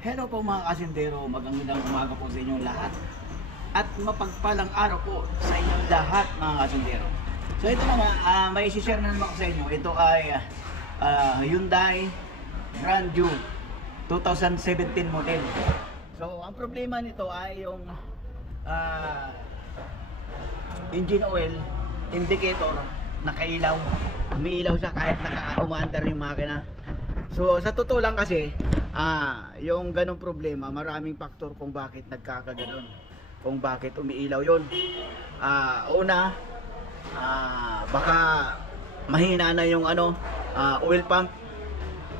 Hello po mga kasindero, magandang umaga po sa inyong lahat at mapagpalang araw po sa inyong lahat mga kasindero. So ito naman, may isi-share na naman ko sa inyo. Ito ay Hyundai Grandview 2017 model. So ang problema nito ay yung engine oil indicator nakailaw, umiilaw siya kahit naka-umaandar yung makina. So sa totoo lang kasi yung ganong problema, maraming faktor kung bakit nagkakaganon, kung bakit umiilaw yon. Una, baka mahina na yung oil pump.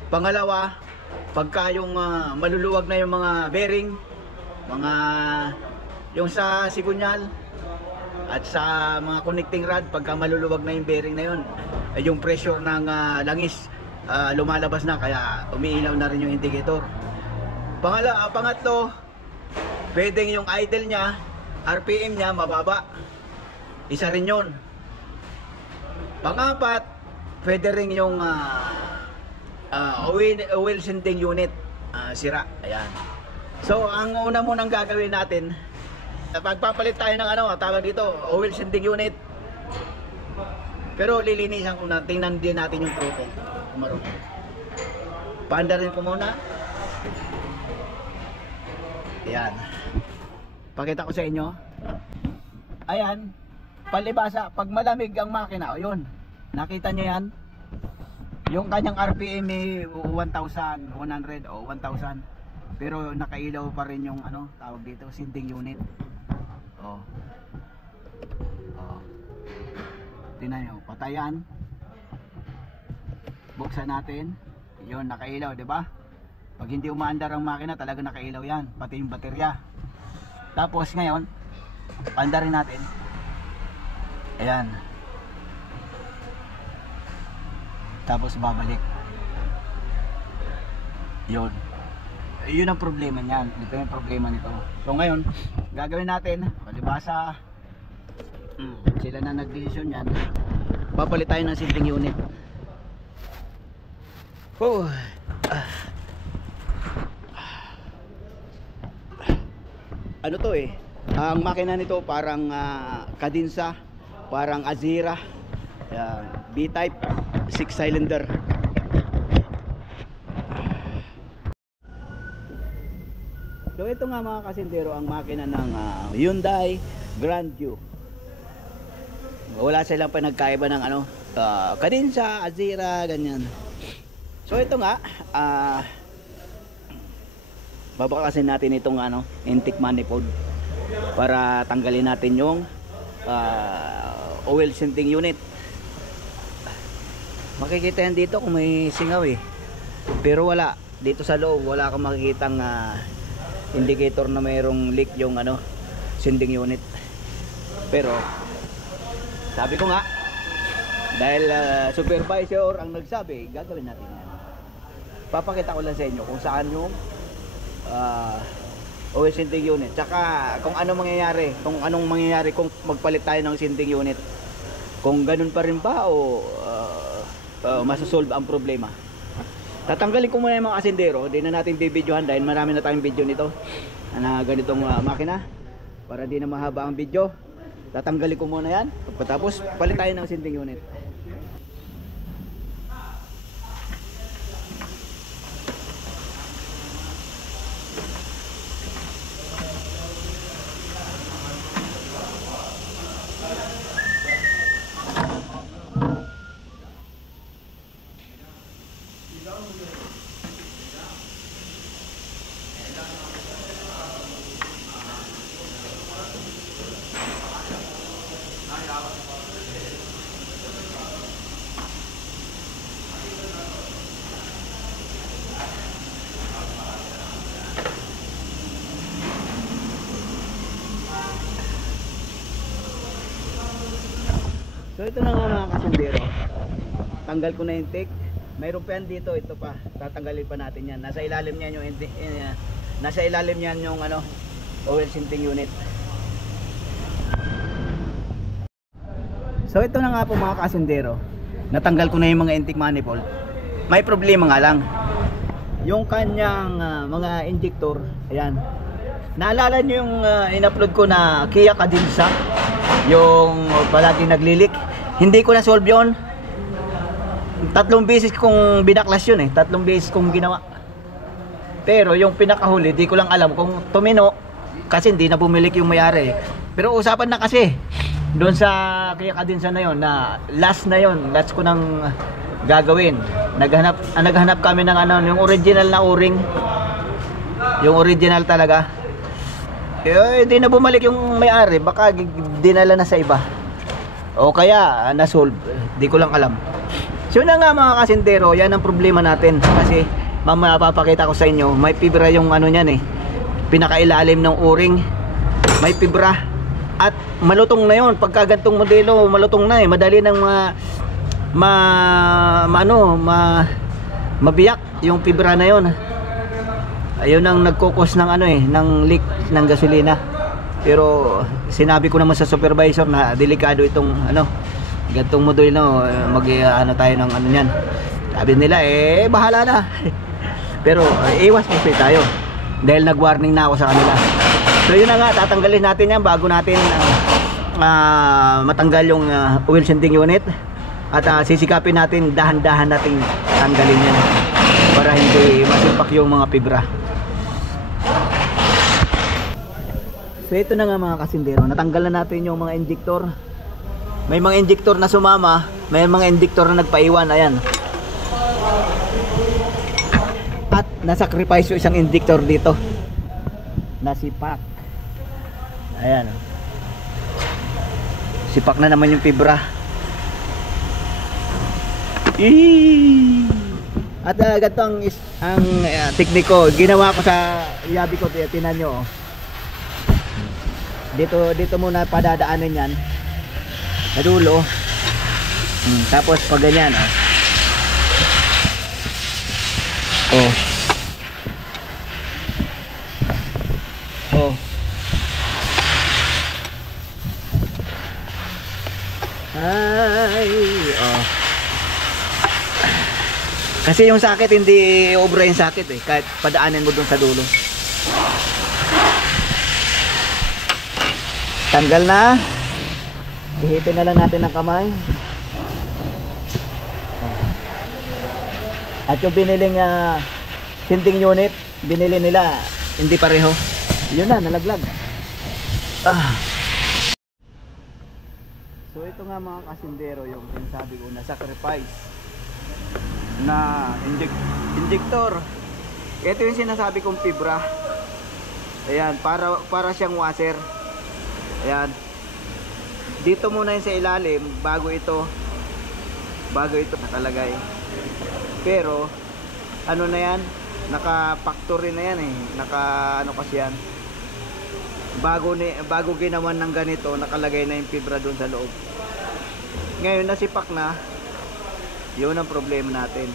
Pangalawa, pagka yung maluluwag na yung mga bearing, yung sa sigunyal at sa mga connecting rod, pagka maluluwag na yung bearing na yun, yung pressure ng langis lumalabas na, kaya umiilaw na rin yung indicator. Pangatlo, pwedeng yung idle nya, RPM nya mababa, isa rin yun. Pangapat, pwede rin yung oil sending unit sira. Ayan. So ang una munang gagawin natin, pagpapalit tayo ng tawag dito, oil sending unit. Pero lilinisan ko na, tingnan din natin yung throttle. Paandarin ko muna. Ayan. Pakita ko sa inyo. Ayan. Palibasa, pag malamig ang makina, yun. Nakita nyo yan? Yung kanyang RPM ay 1,100 o 1,000. Pero nakailaw pa rin yung tawag dito, sending unit. Oh. Tingnan nyo, patayan. Buksan natin. Yun, nakailaw, di ba? Pag hindi umaandar ang makina, talaga nakailaw yan, pati yung baterya. Tapos ngayon, pandarin natin. Ayan. Tapos babalik. Yun. Yun ang problema niyan. Ito yung problema nito. So ngayon, gagawin natin, palibasa, sila na nag-decision yan, papalit tayo ng sending unit. Ano to ang makina nito parang Kadinsa, parang Azira, B-type 6 cylinder. So ito nga mga kasindero, ang makina ng Hyundai Grandview. Wala silang pinagkaiba ng Kadinsa, Azira, ganyan. So ito nga, babakasin natin itong intake manifold para tanggalin natin yung oil sending unit. Makikita yan dito kung may singaw pero wala dito sa loob, wala kang makikitang indicator na mayroong leak yung sending unit. Pero sabi ko nga, dahil supervisor ang nagsabi, gagawin natin yan. Papakita ko lang sa inyo kung saan yung oil sending unit, tsaka kung anong mangyayari kung magpalit tayo ng sending unit, kung ganun pa rin ba o masasolve ang problema. Tatanggalin ko muna yung mga kasindero, di na natin bibidyohan dahil marami na tayong video nito na ganitong makina, para di na mahaba ang video. Tatanggalin ko muna yan, pagkatapos palit tayo ng sending unit. So ito na nga mga kasundero, tanggal ko na yung intake. Mayroon pa yan dito, ito pa, tatanggalin pa natin yan. Nasa ilalim niyan yung oil sending unit. So ito na nga po mga kasundero, natanggal ko na yung mga intake manifold. May problema nga lang, yung kanyang mga injector. Ayan. Naalala nyo yung in-upload ko na Kia Cadinsa, yung palagi naglilik. Hindi ko na solve yun. 3 beses kong binaklas yun eh. 3 beses kong ginawa. Pero yung pinakahuli, di ko lang alam kung tumino kasi hindi na bumilik yung may-ari. Pero usapan na kasi doon sa Kia Cadinsa na yon na last na yon, last ko nang gagawin. Naghanap kami ng ano, yung original na o-ring. Yung original talaga. Eh, hindi na bumalik yung may-ari, baka dinala na sa iba. O kaya na-solve, di ko lang alam. So na nga mga kasintero, yan ang problema natin kasi mamaya papakita ko sa inyo, may fibra yung ano niyan eh. Pinakailalim ng o-ring. May fibra at malutong na yon. Pagka gantong modelo, malutong na eh. Madali nang mabiyak yung fibra na yon. Ayun ang nagkukos ng ano eh, ng leak ng gasolina. Pero sinabi ko naman sa supervisor na delikado itong ano, gantong modelo, ano tayo ng ano niyan. Sabi nila eh bahala na. Pero iwas mo tayo dahil nag-warning na ako sa kanila. So yun na nga, tatanggalin natin yan bago natin matanggal yung oil sending unit. At sisikapin natin, dahan-dahan natin tanggalin yan para hindi masipak yung mga fibra. So ito na nga mga kasindero, natanggal na natin yung mga injector. May mga injector na sumama, may mga injector na nagpaiwan, ayan. At nasacrifice yung isang injector dito. Nasipak. Ayan. Sipak na naman yung fibra. At ganito ang tekniko. Ginawa ko sa yabi ko, tinan nyo. Dito muna padadaanan yan. Sa dulo. Tapos pag ganyan. Oh. Kasi yung sakit hindi obra yung sakit eh, kahit padaanin mo dun sa dulo. Tanggal na. Ihipin na lang natin ng kamay. At yung biniling sending unit, binili nila hindi pareho. Yun na, nalaglag. So ito nga mga kasindero, yung sinasabi ko na sacrifice na injector. Ito yung sinasabi kong fibra. Ayan, para siyang washer. Ayan. Dito muna yun sa ilalim bago ito nakalagay. Pero ano na yan, naka-factory na yan eh. Ano kasi yan. Bago ginawan ng ganito, nakalagay na yung fibra doon sa loob. Ngayon nasipak na. Yun ang problema natin.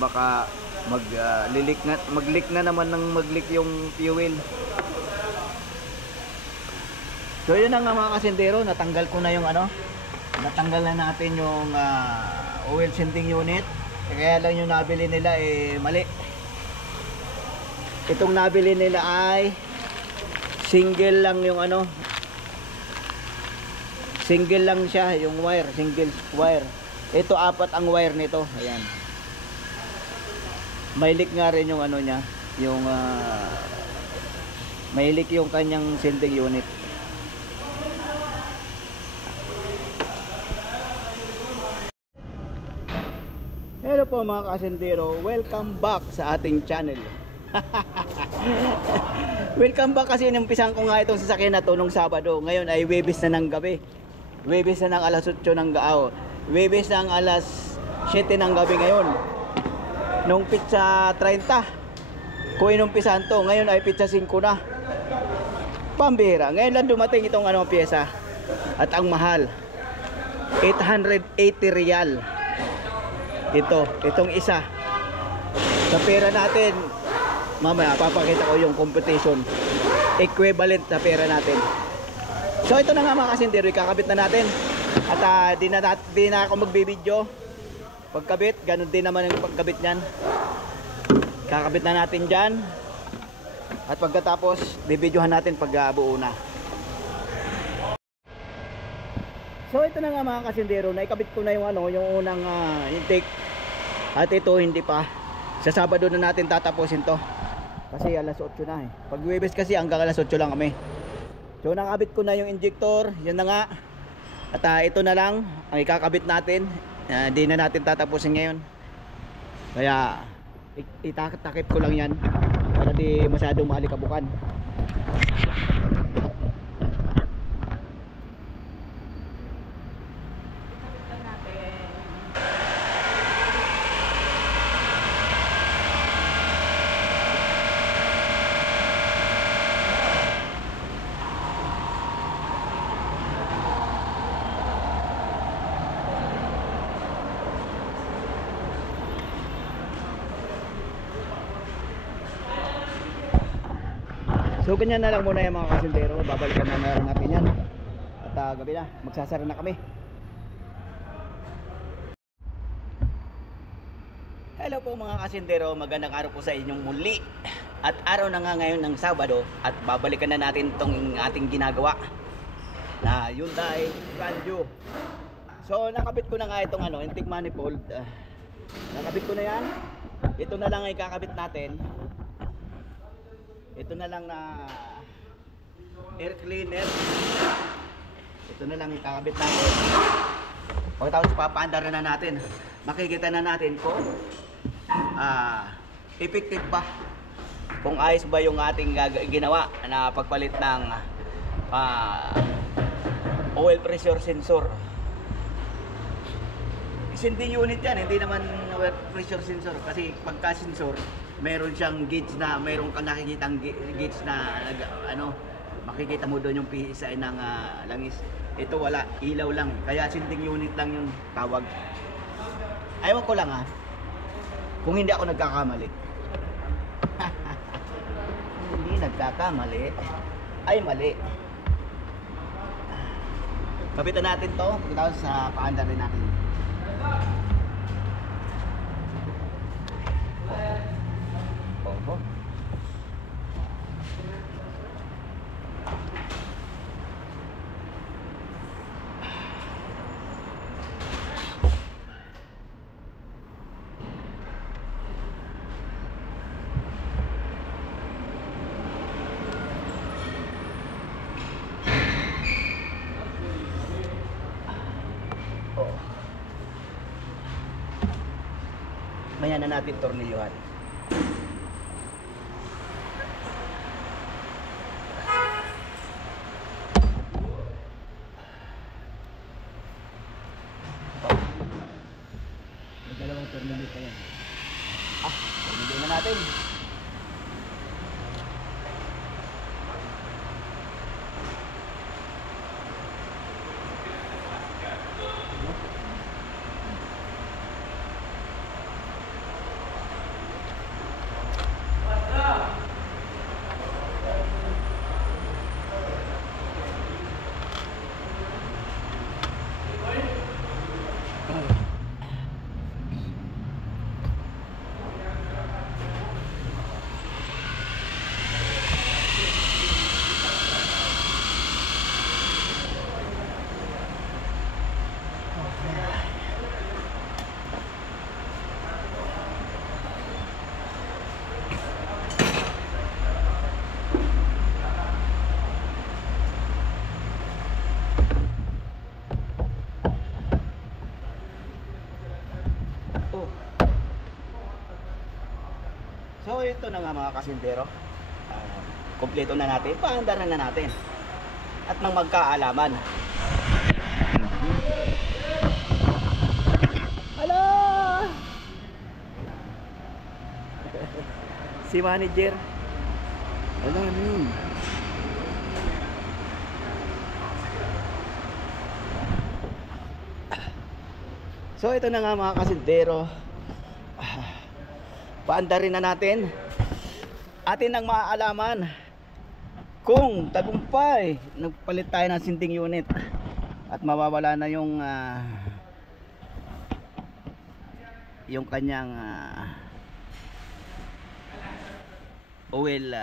Baka mag-leak na naman yung fuel. So yun na nga mga kasindero, natanggal ko na yung natanggal na natin yung oil sending unit. Kaya lang yung nabili nila eh mali. Itong nabili nila ay single lang yung single lang siya yung wire, single wire. Ito 4 ang wire nito. Ayan. May leak nga rin yung niya, yung may leak yung kanyang sending unit. Hello po mga kasendero, welcome back sa ating channel. Welcome back kasi inumpisan ko nga itong sasakyan na to nung Sabado. Ngayon ay Huwebes na ng gabi. Huwebes na ng alas 8 ng gaaw. Huwebes ng alas 7 ng gabi ngayon. Nung pizza 30 ko inumpisan to, ngayon ay pizza 5 na. Pambihira. Ngayon lang dumating itong pyesa. At ang mahal, 880 real. Itong isa. Sa pera natin, mamaya papakita ko yung competition. Equivalent sa pera natin. So ito na nga mga kasindero, ikakabit na natin. At di na ako magbibideo. Pagkabit, ganun din naman ang pagkabit niyan. Kakabit na natin dyan. At pagkatapos, bibidyohan natin pag buo na. So ito na nga mga kasindero, naikabit ko na yung yung unang intake. At ito hindi pa. Sa Sabado na natin tatapusin to. Kasi alas 8 na eh. Pag Huwebes kasi hanggang alas 8 lang kami. So nakabit ko na yung injector, yan na nga. At ito na lang ang ikakabit natin. Hindi na natin tatapusin ngayon. Kaya itakip ko lang yan para di masyadong malikabukan. So ganyan na lang muna yung mga kasindero. Babalikan na lang natin yan. At gabi na, magsasara na kami. Hello po mga kasindero, magandang araw po sa inyong muli. At araw na nga ngayon ng Sabado. At babalikan na natin itong ating ginagawa na Hyundai Grandview. So nakabit ko na nga itong intake manifold. Nakabit ko na yan. Ito na lang ay kakabit natin. Ito na lang na air cleaner. Ito na lang ikakabit natin. Pagkatapos papaandar na natin. Makikita na natin kung effective ba. Kung ayos ba yung ating ginawa na pagpalit ng oil pressure sensor. Hindi unit yan, hindi naman oil pressure sensor. Kasi pagka sensor, meron siyang gauge na, meron kang nakikitang gauge na makikita mo doon yung PSI ng langis. Ito wala, ilaw lang. Kaya sinding unit lang yung tawag. Ayaw ko lang kung hindi ako nagkakamali. Hindi nagkakamali ay mali. Kapitan natin to, pagkatapos sa paandar rin natin. Oh. Maya na natin tornilyohan. Dalawang tornilyo pa yan. Tornilyo na natin. So ito na nga mga kasindero, kompleto na natin, paandaran na natin at nang magkaalaman. Hello! Si manager. Hello, So ito na nga mga kasindero, paandarin na natin. Atin ang maaalaman kung tagumpay nagpalit tayo ng sinting unit at mawawala na yung kanyang oil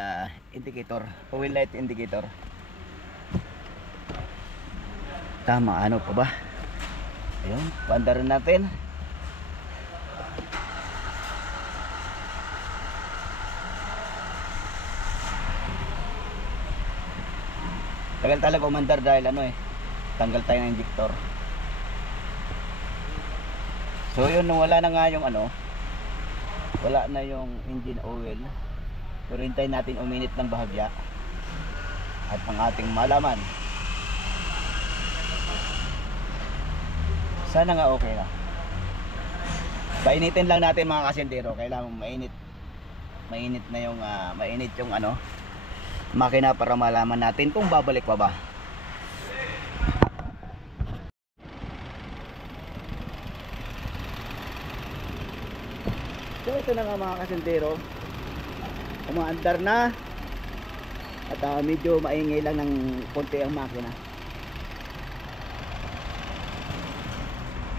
indicator, oil light indicator. Tama, ano pa ba? Ayun, paandarin natin. Tagal talaga umandar dahil ano tanggal tayo ng injector. So yun, nung wala na nga yung wala na yung engine oil, pero hintayin natin uminit ng bahagya at ang ating malaman. Sana nga okay na. Painitin lang natin mga kasentero. Kailangan mainit na yung mainit yung makina para malaman natin kung babalik pa ba. So ito na nga mga kasentero, umaandar na at medyo maingay lang ng konti ang makina.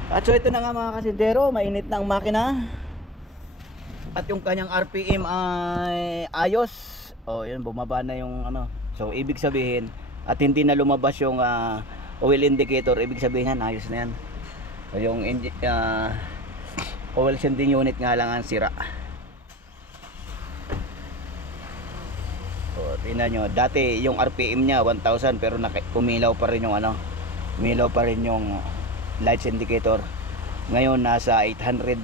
At so ito na nga mga kasentero, mainit na ang makina at yung kanyang RPM ay ayos. O yun, bumaba na yung so ibig sabihin, at hindi na lumabas yung oil indicator, ibig sabihin yan, ayos na yan. So yung oil sending unit nga lang ang sira. O tingnan nyo, dati yung RPM nya 1000 pero kumilaw pa rin yung umilaw pa rin yung lights indicator. Ngayon nasa 800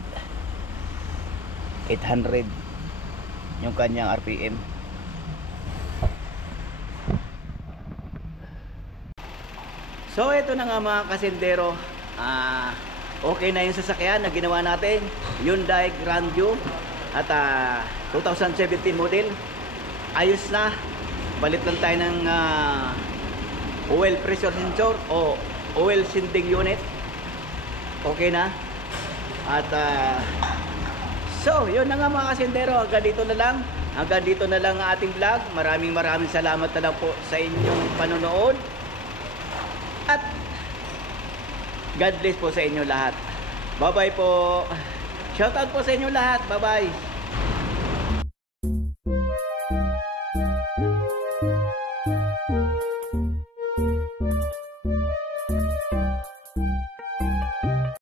yung kanyang RPM. So ito na nga mga kasendero, okay na yung sasakyan na ginawa natin, Hyundai Grand View at 2017 model. Ayos na, balit lang tayo ng oil pressure sensor o oil sending unit. Okay na. At so yun na nga mga kasendero, hanggang dito na lang ang ating vlog. Maraming salamat na lang po sa inyong panonood at God bless po sa inyo lahat. Bye bye po. Shoutout po sa inyo lahat. Bye bye.